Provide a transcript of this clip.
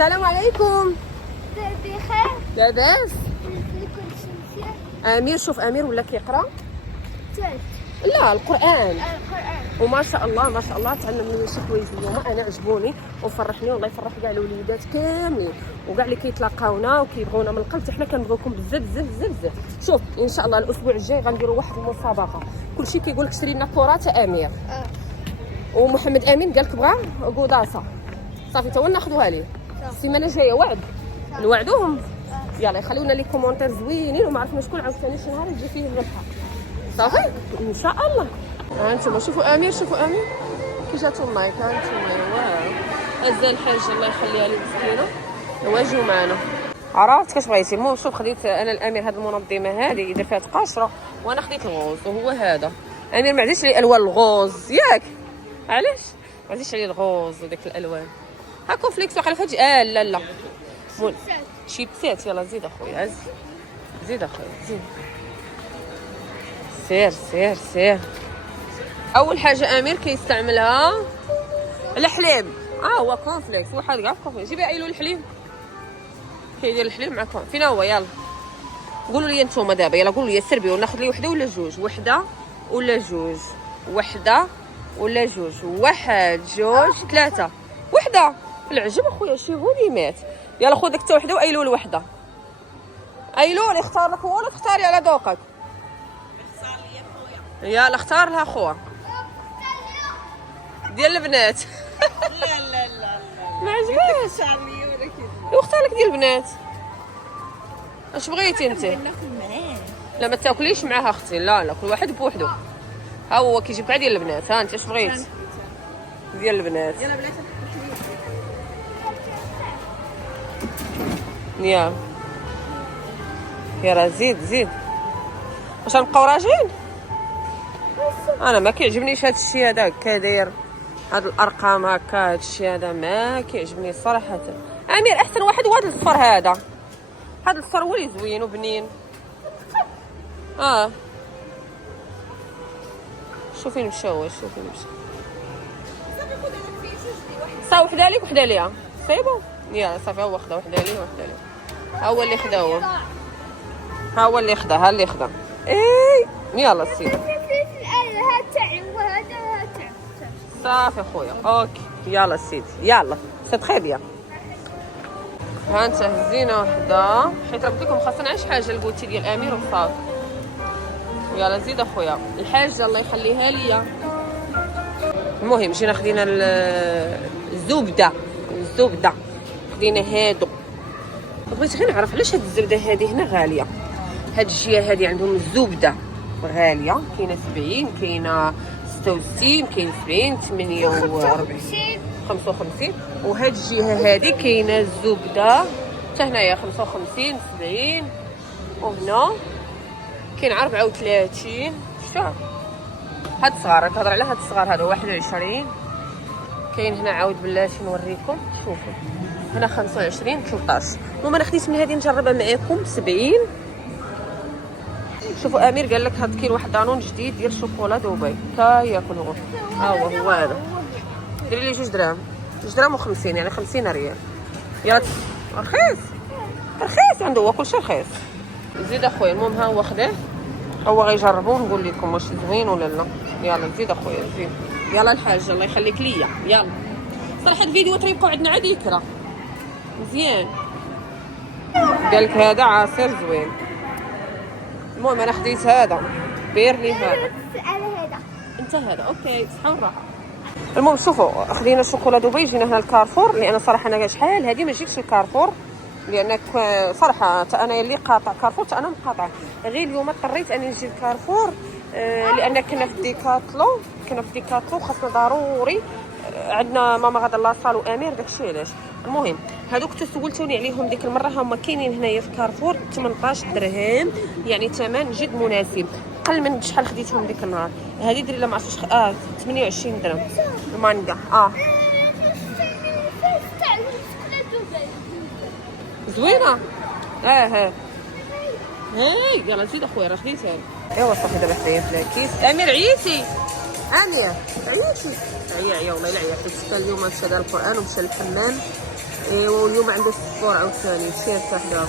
السلام عليكم. بخير. لاباس؟ كل شيء امير، شوف امير ولا كيقرا؟ ثالث. لا القران. القرآن. وما شاء الله ما شاء الله تعلم مني شي حوايج اليوم، انا عجبوني وفرحني والله يفرح كاع الوليدات كاملين وكاع اللي كيتلاقاونا وكيبغونا من القلب. حنا كنبغيوكم بزاف بزاف بزاف بزاف. شوف ان شاء الله الاسبوع الجاي غنديروا واحد المسابقه، كلشي كيقول لك شري لنا كره تاع امير. ومحمد امين قال لك بغا قوداصه، صافي تا ناخذوها ليه السيمانه الجايه. وعد نوعدوهم. يلا يخليونا لي كومونتير زوينين وما عرفنا شكون عاوتاني شي نهار يجي فيه الربحه. صافي ان شاء الله. ها انتم شوفوا امير، شوفوا امير كي جاتو المايك. ها انتم واو هزا الحاجه الله يخليها لي مسكينه. واجيو معنا. عرفت كاش بغيتي؟ المهم شوف خديت انا الامير هذه المنظمه هذه يدير فيها تقاشره، وانا خديت الغوز وهو هذا. امير ما عزيزش لي الوان الغوز ياك؟ علاش ما عزيزش عليه الغوز وديك الالوان؟ ها كونفليكس واقع فجاه. لا لا شيبسات. يلا زيد اخويا، زيد اخويا زيد. سير سير سير. اول حاجه امير كيستعملها الحليب. هو كونفليكس واحد كاع كونفليكس. جيبي ايلو الحليب، كيدير الحليب معكم. فينا هو؟ يلا قولوا لي انتم دابا. يلا قولوا لي سربي وناخذ لي وحده ولا جوج؟ وحده ولا جوج؟ وحده ولا جوج؟ واحد جوج ثلاثه. وحده. العجب اخويا شي غنيمات. يلا خذ لك حتى وحده وايلو الوحده. ايلو اللي اختار لك هو ولا تختاري على ذوقك؟ يلا اختار لها خوها ديال البنات. لا لا لا ما عجبهاش. واختار لك ديال البنات. اش بغيتي انت؟ ناكل معاه. لا ما تاكليش معاها اختي. لا لا كل واحد بوحدو. ها هو كيجيب كاع ديال البنات. ها انت اش بغيتي؟ ديال البنات. يلا بلاتي. يلا يلا زيد زيد. واش غنبقاو راجعين؟ انا ما كيعجبنيش هذا الشيء هذا هكا داير هاد الارقام هكا. هذا الشيء هذا ما كيعجبني صراحه. امير احسن واحد هو هذا الصفر هذا. هذا الصفر هو اللي زوين وبنين. شوفي مشى هو. شوفي مشى. صافي وحده ليك وحده ليها. صايبه. يلا صافي هو خدا وحده ليه وحده ليه. ها هو اللي خدا هو. ها هو اللي خدا. ها اللي خدا. اي يلا سيدي. صافي خويا اوكي. يلا سيدي يلا سي تري بيان. ها انت هزينا وحده حيت راه قلت لكم خاصنا نعيش حاجه البوتي ديال امير وصافي. يلا زيد اخويا. الحاجه الله يخليها ليا. المهم جينا خدينا الزبده. خدينا هادو. بغيت غير نعرف علاش هاد الزبده هذه هنا غاليه. هاد الجهه هذه عندهم الزبده غاليه. كاينه 70 كاينه 66 كاين 70 48 55. وهاد الجهه هذه كاينه الزبده حتى هنايا 55 70. وهنا كاين 34. شفتوا هاد الصغار؟ كنهضر على هاد الصغار هذا 21. كاين هنا عاود بلاتي نوريكم. شوفوا هنا 25 13. المهم انا خديت من هذه نجربها معاكم 70. شوفوا امير قال لك هاد كاين واحد دانون جديد ديال شوكولا دبي كياكلوه. هو هذا. ديري لي 2 دراهم. 2 دراهم و50 يعني 50 ريال. يا رخيص عنده هو كلشي رخيص. زيد اخويا. المهم ها هو خداه هو غيجربوه نقول لكم واش زوين ولا لا. يلا زيد اخويا زيد. يلا الحاجه الله يخليك ليا. يلا صراحه الفيديو تيبقاو عندنا عاد يكره مزيان. قال لك هذا عصير زوين. المهم انا خديت هذا بيرلي هذا. انت هذا اوكي صحه والراحه. المهم شوفوا خدينا شوكولا دبي. جينا هنا الكارفور لان صراحه انا شحال هذه ما جيتش الكارفور لانك صراحه انا اللي قاطع كارفور انا مقاطعه. غير اليوم اضطريت اني نجي الكارفور لان كنا في ديكاتلو خاصنا ضروري عندنا ماما غادا لاصال وامير داكشي علاش. المهم هذوك تسولتوني عليهم ديك المره هما كاينين هنايا في كارفور 18 درهم يعني ثمن جد مناسب. قل من شحال خديتهم ديك النهار. هذه ديري لها ما عرفتش 28 درهم المانجا. زوينه. هاي يلا زيد اخويا راه خديت هذا. ايوا صافي دابا حدايا في الكيس. امير عييتي؟ امير عييتي؟ عيا والله الا عيا حيت اليوم مشى دار القران ومشى للحمام ايوا واليوم عندها السبور عاوتاني سير ارتاح دابا.